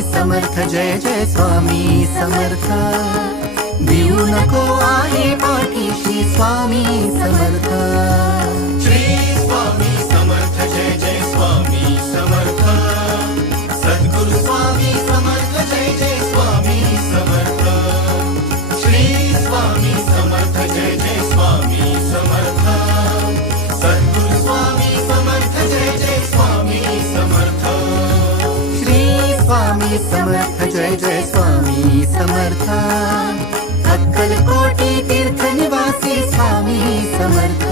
समर्थ जय जय स्वामी समर्थ देऊ नको आहे पाठीशी स्वामी समर्थ श्री स्वामी समर्थ जय जय स्वामी समर्थ सद्गुरु स्वामी समर्थ जय जय स्वामी समर्थ श्री स्वामी समर्थ जय जय स्वामी समर्थ सद्गुरु स्वामी समर्थ जय जय स्वामी समर्थ श्री स्वामी समर्थ जय जय स्वामी समर्थ अक्कलकोटी तीर्थ निवासी स्वामी समर्थ